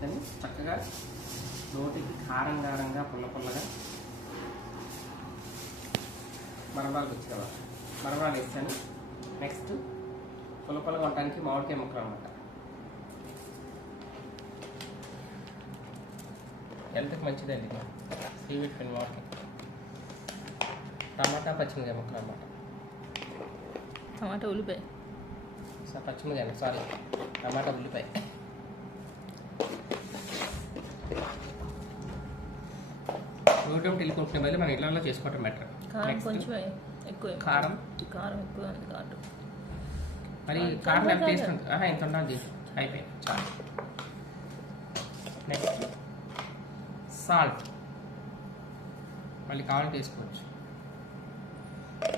దాన్ని చక్కగా నోటికి కారం కారంగా పుల్ల పుల్లగా మరమరాలు వచ్చేవా మరమరాలు వేస్తాను. నెక్స్ట్ పుల్ల పుల్లగా ఉండటానికి మామిడికాయ ముక్కలు అనమాట. హెల్త్కి మంచిదండి సీవీడ్ పెన్ మామిడికాయ. టమాటా పచ్చిమిరకాయ ముక్కలు అన్నమాట. టమాటా ఉల్లిపాయ పచ్చిమిరకాయ సారీ టమాటా ఉల్లిపాయ. యూట్యూబ్ వెళ్ళుకుంటున్న బదులు మన ఇళ్ళలో చేసుకోవటం బెటర్. కారం కొంచెం ఎక్కువ, కారం ఎక్కువ ఉంది కాటు. మరి కారం ఎంత టేస్ట్ ఉంటుంది ఎంత ఉండాలి అయిపోయింది చాలా. నెక్స్ట్ సాల్ట్ మళ్ళీ కావాలంటే వేసుకోవచ్చు.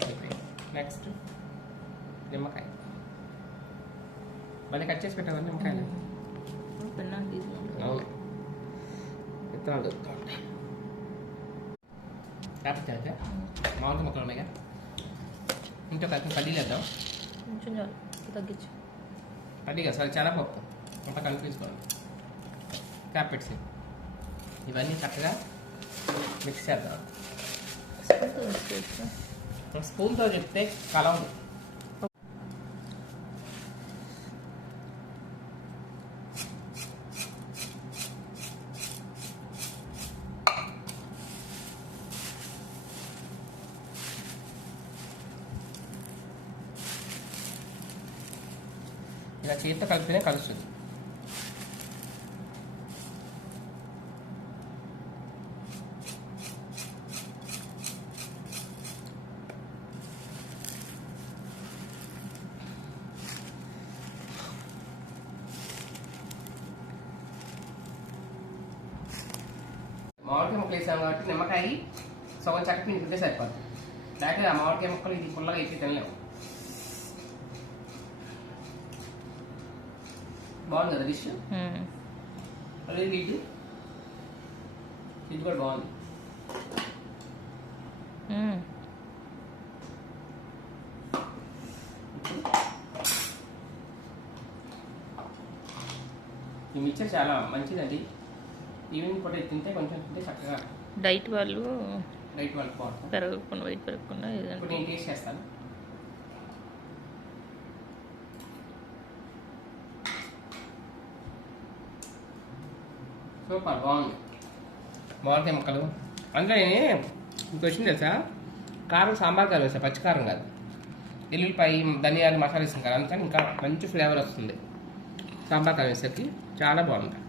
అయిపోయింది. నెక్స్ట్ నిమ్మకాయ మళ్ళీ కట్ చేసి పెట్టాలి నిమ్మకాయలు. అవును విత్తనాలు దొరుకుతూ ఉంటాయి. లేకపోతే అయితే మామూలుగా మొక్కలు ఉన్నాయిగా ఇంట్లో కలిపి పల్లీలు వేద్దాం. కొంచెం చాలు తగ్గించు. పల్లి కదా సరే చాలా పప్పు అంతా కనిపించుకోవాలి. క్యాప్ పెట్టి ఇవన్నీ చక్కగా మిక్స్ చేద్దాం. స్పూన్తో చెప్తే కలవదు. ఇలా చేతితో కలిపితేనే కలుస్తుంది. మామిడికాయ ముక్కలు వేసాము కాబట్టి నిమ్మకాయ సగం చక్క పిండితే సరిపోతుంది. లేకపోతే ఆ మామిడికాయ ముక్కలు ఇది పుల్లగా అయితే తినలేము. బాగుంది కదా డిష్. అదే ఇది కూడా బాగుంది. ఈ మిక్చర్ చాలా మంచిదండి. ఈవినింగ్ పూట తింటే కొంచెం తింటే చక్కగా డైట్ వాళ్ళు బాగుంటుంది. పెరగకుండా వెయిట్ పెరగకుండా. ఇప్పుడు నేను టేస్ట్ చేస్తాను. సూపర్ బాగుంది మామిడికాయ ముక్కలు. అందులో ఇంక వచ్చింది తెలుసా కారం సాంబార్ కారం వేసా పచ్చికారం కాదు. ఎల్లుల్లిపాయ ధనియాలు మసాలా వేసాం కదా అందుకని ఇంకా మంచి ఫ్లేవర్ వస్తుంది. సాంబార్ కారం వేసేకి చాలా బాగుంది.